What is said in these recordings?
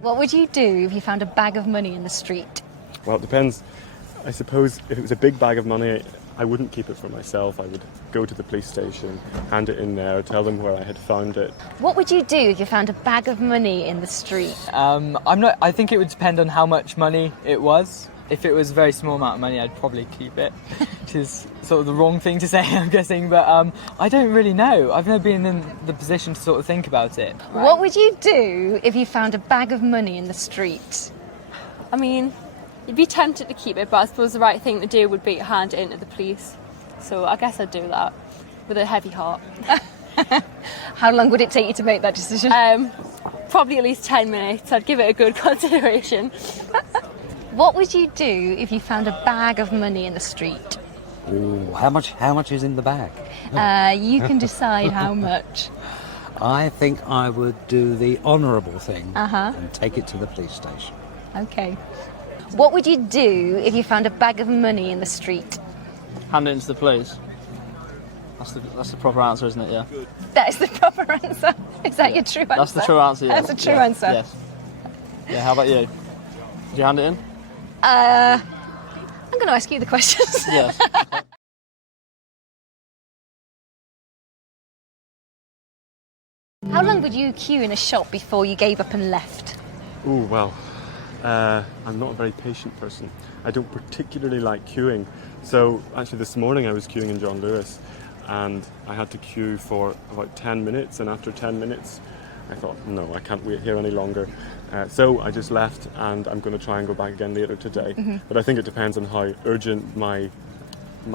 What would you do if you found a bag of money in the street? Well, it depends. I suppose if it was a big bag of money, I wouldn't keep it for myself. I would go to the police station, hand it in there, tell them where I had found it. What would you do if you found a bag of money in the street? I think it would depend on how much money it was. If it was a very small amount of money, I'd probably keep it, which is sort of the wrong thing to say, I'm guessing. But I don't really know. I've never been in the position to sort of think about it. Right. What would you do if you found a bag of money in the street? I mean, you'd be tempted to keep it, but I suppose the right thing to do would be to hand it in to the police. So I guess I'd do that with a heavy heart. How long would it take you to make that decision? Probably at least 10 minutes. I'd give it a good consideration. What would you do if you found a bag of money in the street? Ooh, how much is in the bag? You can decide how much. I think I would do the honourable thing Uh-huh. and take it to the police station. Okay. What would you do if you found a bag of money in the street? Hand it into the police. That's the proper answer, isn't it? Yeah. That is the proper answer. Is that your true answer? That's the true answer. Yeah. That's a true answer. Yes. Yeah. How about you? Did you hand it in? I'm going to ask you the questions. Yes. How long would you queue in a shop before you gave up and left? Ooh, well, I'm not a very patient person. I don't particularly like queuing. So actually this morning I was queuing in John Lewis and I had to queue for about 10 minutes, and after 10 minutes I thought, no, I can't wait here any longer. So I just left, and I'm going to try and go back again later today. Mm-hmm. But I think it depends on how urgent my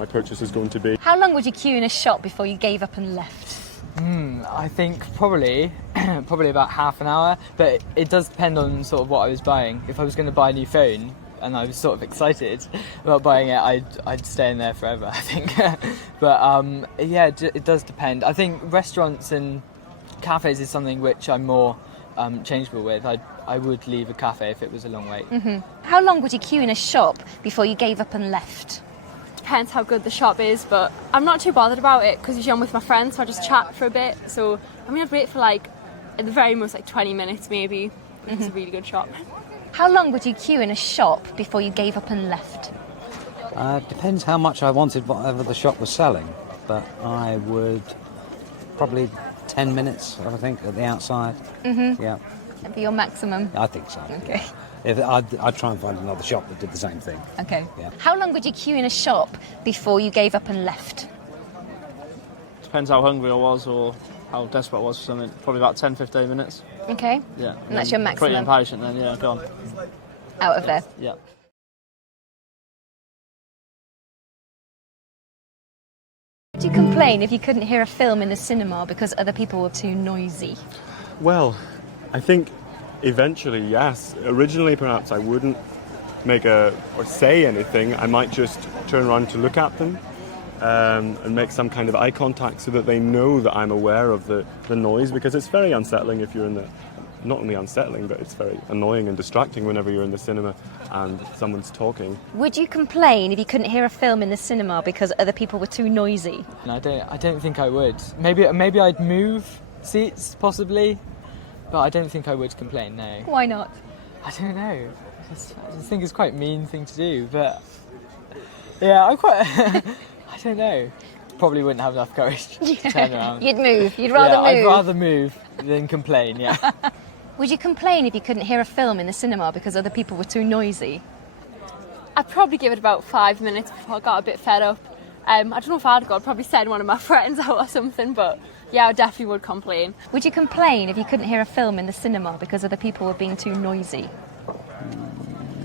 purchase is going to be. How long would you queue in a shop before you gave up and left? I think probably about half an hour, but it does depend on sort of what I was buying. If I was going to buy a new phone and I was sort of excited about buying it, I'd stay in there forever, I think. But yeah, it does depend. I think restaurants and cafes is something which I'm more changeable with. I would leave a cafe if it was a long wait. Mm-hmm. How long would you queue in a shop before you gave up and left? Depends how good the shop is, but I'm not too bothered about it because usually I'm with my friends, so I just chat for a bit. So I mean, I'd wait for like at the very most like 20 minutes maybe. If it's a really good shop. How long would you queue in a shop before you gave up and left? Depends how much I wanted whatever the shop was selling, but I would probably 10 minutes, I think, at the outside. Mm-hmm. Yeah. That'd be your maximum? I think so. Okay. I'd try and find another shop that did the same thing. Okay. Yeah. How long would you queue in a shop before you gave up and left? Depends how hungry I was or how desperate I was for something. Probably about 10-15 minutes. Okay. Yeah. And that's your maximum? Pretty impatient then, yeah, go on. Out of there? Yeah. Would you complain if you couldn't hear a film in the cinema because other people were too noisy? Well, I think eventually, yes. Originally, perhaps I wouldn't or say anything. I might just turn around to look at them and make some kind of eye contact so that they know that I'm aware of the noise, because it's very unsettling if you're in the... Not only unsettling, but it's very annoying and distracting whenever you're in the cinema and someone's talking. Would you complain if you couldn't hear a film in the cinema because other people were too noisy? I don't think I would. Maybe I'd move seats, possibly, but I don't think I would complain, no. Why not? I don't know. I just think it's quite a mean thing to do, but yeah, I'm quite... I don't know. Probably wouldn't have enough courage to turn around. You'd move. You'd rather move. I'd rather move than complain, yeah. Would you complain if you couldn't hear a film in the cinema because other people were too noisy? I'd probably give it about 5 minutes before I got a bit fed up. I don't know if I'd go, I'd probably send one of my friends out or something, but yeah, I definitely would complain. Would you complain if you couldn't hear a film in the cinema because other people were being too noisy?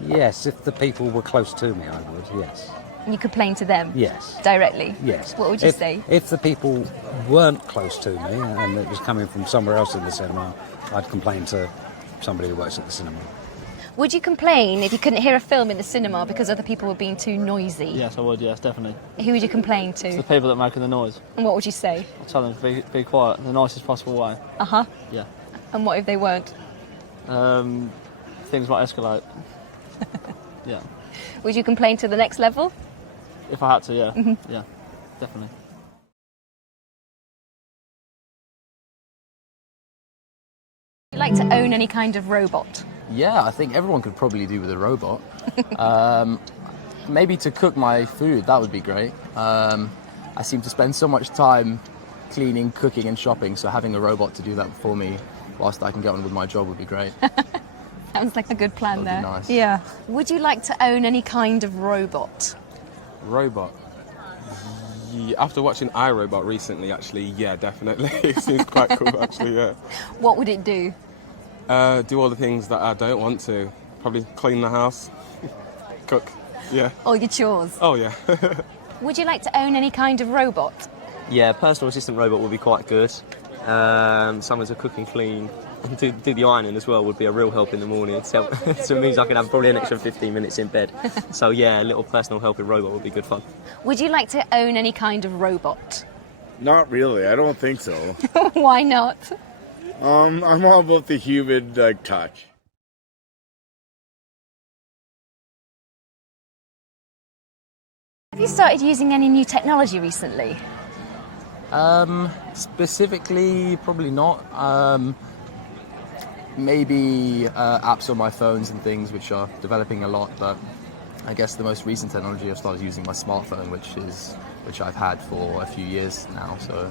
Yes, if the people were close to me, I would, yes. And you complain to them? Yes. Directly? Yes. What would you say? If the people weren't close to me and it was coming from somewhere else in the cinema, I'd complain to somebody who works at the cinema. Would you complain if you couldn't hear a film in the cinema because other people were being too noisy? Yes, I would, yes, definitely. Who would you complain It's to? the people that are making the noise. And what would you say? I'll tell them to be quiet in the nicest possible way. Uh-huh. Yeah. And what if they weren't? Things might escalate. Yeah. Would you complain to the next level? If I had to, yeah. Mm-hmm. Yeah, definitely. Would you like to own any kind of robot? Yeah, I think everyone could probably do with a robot. Maybe to cook my food, that would be great. I seem to spend so much time cleaning, cooking and shopping, so having a robot to do that for me whilst I can get on with my job would be great. Sounds like a good plan That there. would be nice. Yeah. Would you like to own any kind of robot? Robot. Yeah, after watching iRobot recently, actually, yeah, definitely. It seems quite cool, actually, yeah. What would it do? Do all the things that I don't want to. Probably clean the house, cook, yeah. All your chores? Oh, yeah. Would you like to own any kind of robot? Yeah, personal assistant robot would be quite good. Someone to cook and clean and do the ironing as well would be a real help in the morning. So it means I can have probably an extra 15 minutes in bed. So yeah, a little personal helping robot would be good fun. Would you like to own any kind of robot? Not really. I don't think so. Why not? I'm all about the human touch. Have you started using any new technology recently? Specifically, probably not. Maybe apps on my phones and things which are developing a lot, but I guess the most recent technology I've started using my smartphone, which I've had for a few years now. So,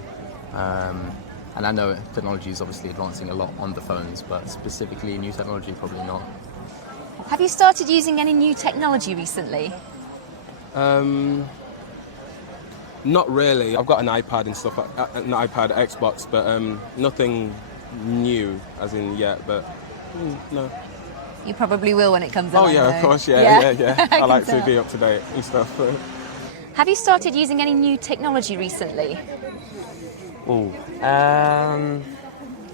and I know technology is obviously advancing a lot on the phones, but specifically new technology, probably not. Have you started using any new technology recently? Not really. I've got an iPad and stuff, an iPad, Xbox, but nothing new, as in yet, but no. You probably will when it comes Oh along, yeah, though. of course, yeah. I like can to be up to date and stuff. Have you started using any new technology recently? Oh,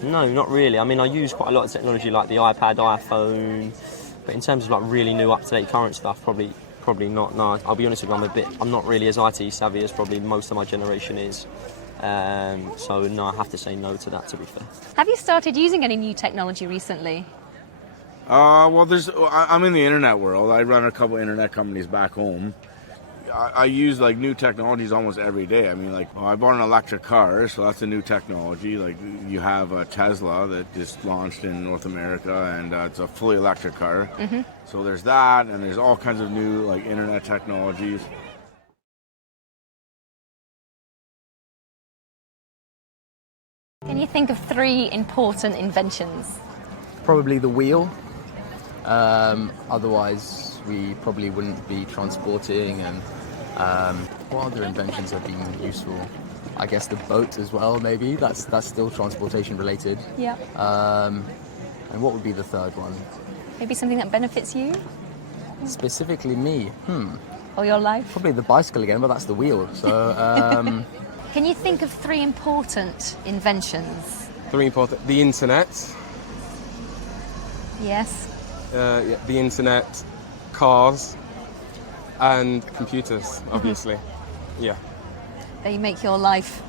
no, not really. I mean, I use quite a lot of technology like the iPad, iPhone, but in terms of like really new, up-to-date current stuff, probably not. No, I'll be honest with you, I'm not really as IT savvy as probably most of my generation is. So no, I have to say no to that, to be fair. Have you started using any new technology recently? Well, I'm in the internet world. I run a couple internet companies back home. I use like new technologies almost every day. I mean, like I bought an electric car, so that's a new technology. Like you have a Tesla that just launched in North America, and it's a fully electric car. Mm-hmm. So there's that, and there's all kinds of new like internet technologies. Can you think of 3 important inventions? Probably the wheel. Otherwise, we probably wouldn't be transporting. And what other inventions have been useful? I guess the boat as well. Maybe that's still transportation related. Yeah. And what would be the third one? Maybe something that benefits you Specifically me. or your life? Probably the bicycle again, but that's the wheel. So. Can you think of 3 important inventions? 3 important. The internet. Yes. Yeah, the internet, cars, and computers, obviously. Yeah. They make your life.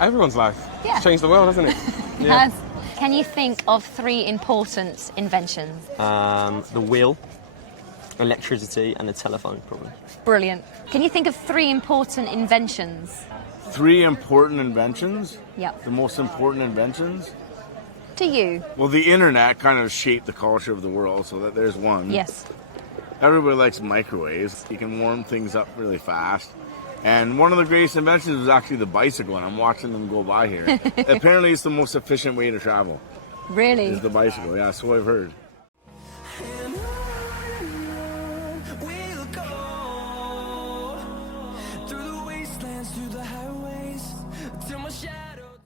Everyone's life. Yeah. It's changed the world, hasn't it? Yes. Can you think of 3 important inventions? The wheel, electricity, and the telephone, probably. Brilliant. Can you think of 3 important inventions? 3 important inventions? Yeah. The most important inventions? To you? Well, the internet kind of shaped the culture of the world, so there's one. Yes. Everybody likes microwaves. You can warm things up really fast. And one of the greatest inventions was actually the bicycle, and I'm watching them go by here. Apparently, it's the most efficient way to travel. Really? Is the bicycle, yeah, so I've heard. We'll go through the wastelands, through the highways, till my shadow